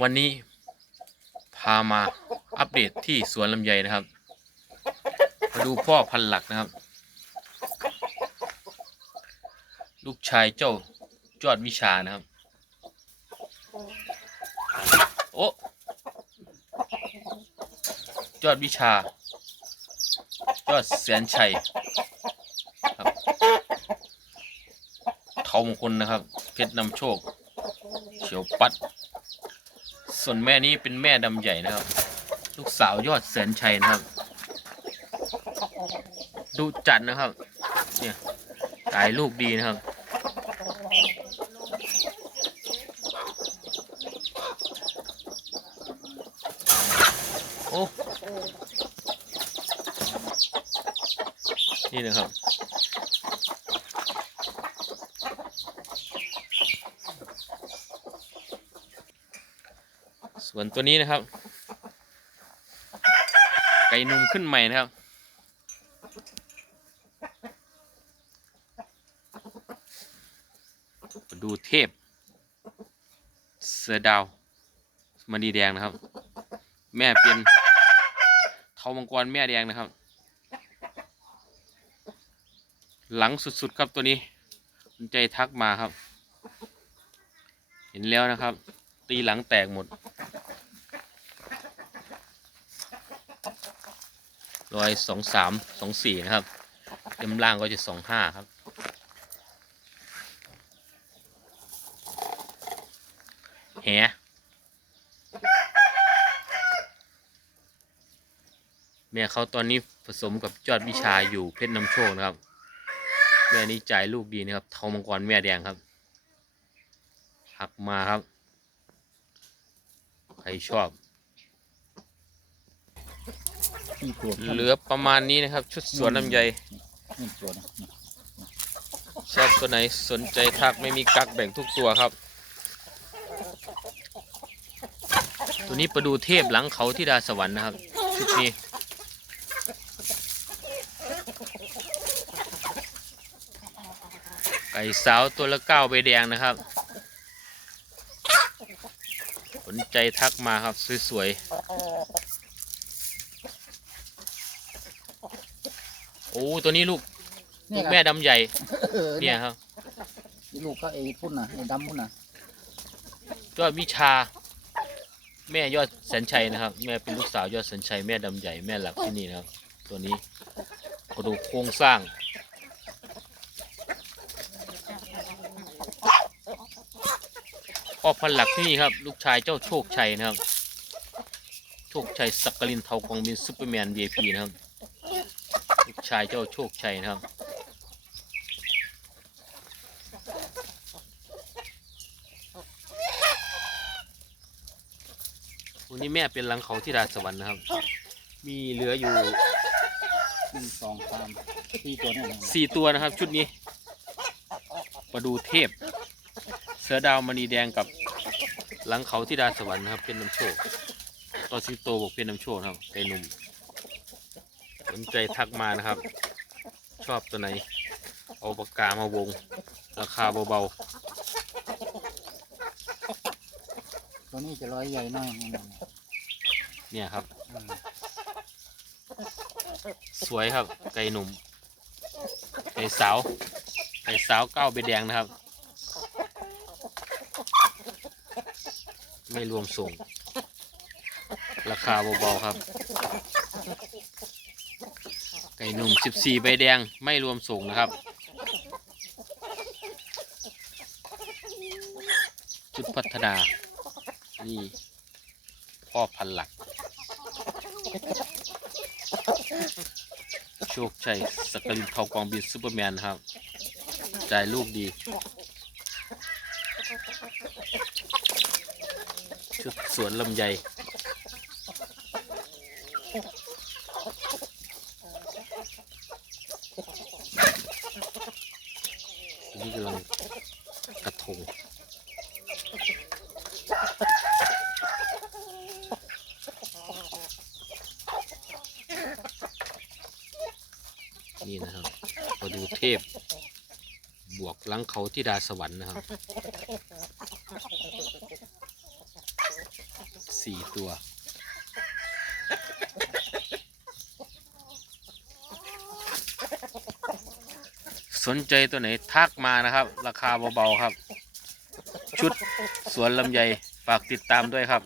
วันนี้พามาอัปเดตที่สวนลำไยนะครับ มาดูพ่อพันหลักนะครับ ลูกชายเจ้ายอดวิชานะครับ โอ้ยอดวิชายอดแสนชัยครับเทามงคลนะครับ เพชรนำโชค เขียวปัด ส่วนแม่นี้เป็นแม่ดำใหญ่นะครับ ลูกสาวยอดแสนชัยนะครับ ดูจัดนะครับ เนี่ยตายลูกดีนะครับ โอ้ นี่นะครับ ส่วนตัวนี้นะครับ ไก่นุ่มขึ้นใหม่นะครับ ดูเทพ เสือดาวมณีแดงนะครับ แม่เป็นเทามังกรแม่แดงนะครับ หลังสุดๆครับตัวนี้ใจทักมาครับ เห็นแล้วนะครับ ตีหลังแตกหมด รอยสองสามสองสี่นะครับเต็มล่างก็จะสองห้าครับแหแม่เขาตอนนี้ผสมกับยอดวิชาอยู่เพชรน้ำโชคนะครับ แม่นี้จ่ายลูกดีนะครับเทามังกรแม่แดงครับหักมาครับ ใครชอบ นี่ตัวเหลือประมาณนี้นะครับ ชุดสวนลำไยนี่ตัวนะนี่ชอบตัวไหนสนใจทักไม่มีกักแบ่งทุกตัวครับ ตัวนี้ประดูเทพหลังเขาที่ดาสวรรค์นะครับชุดนี้ไก่สาวตัวละเก้าใบแดงนะครับ สนใจทักมาครับ สวยๆ อ้ตัวนี้ลูกลูกแม่ดำใหญ่เออเนี่ยครับนี่ลูกก็ไอ้พุ่นน่ะไอ้ดำพุ่นน่ะยอดวิชา แม่ยอดแสนชัยนะครับ แม่เป็นลูกสาวยอดแสนชัยแม่ดำใหญ่แม่หลักที่นี่นะครับ ตัวนี้กระดูกโครงสร้าง พ่อพันธุ์หลักที่นี่ครับ ลูกชายเจ้าโชคชัยนะครับ โชคชัยสักกลินเทากองบินซูเปอร์แมน VIP นะครับลูก ชายเจ้าโชคชัยนะครับ วันนี้แม่เป็นหลังเขาที่ดาสวรรค์นะครับ มีเหลืออยู่หนึ่งสองสามสี่ตัวเนี่ยนะสี่ตัวนะครับ ชุดนี้ประดูเทพ เสือดาวมณีแดงกับหลังเขาที่ดาสวรรค์นะครับ เป็นน้ำโชค ต่อซิงโตบอกเป็นน้ำโชคนะครับไก่หนุ่ม สนใจทักมานะครับ ชอบตัวไหน เอาปากกามาวง ราคาเบาตัวนี้จะร้อยใหญ่หน่อยนี่นะๆ เนี่ยครับ อืมสวยครับ ไก่หนุ่ม ไก่สาว ไก่สาวเก้าใบแดงนะครับ ไม่รวมส่ง ราคาเบาๆครับไก่หนุ่ม14ใบแดงไม่รวมส่งนะครับ จุดพัฒนา นี่ พ่อพันหลัก โชคชัยสกลินทองกองบินซูเปอร์แมนครับจ่ายลูกดี ชุดสวนลำไย ลังกระทงนี่นะครับมาดูเทพ บวกหลังเขาที่ดาสวรรค์นะครับสี่ตัว สนใจตัวไหนทักมานะครับ ราคาเบาๆครับ ชุดสวนลำไยฝากติดตามด้วยครับ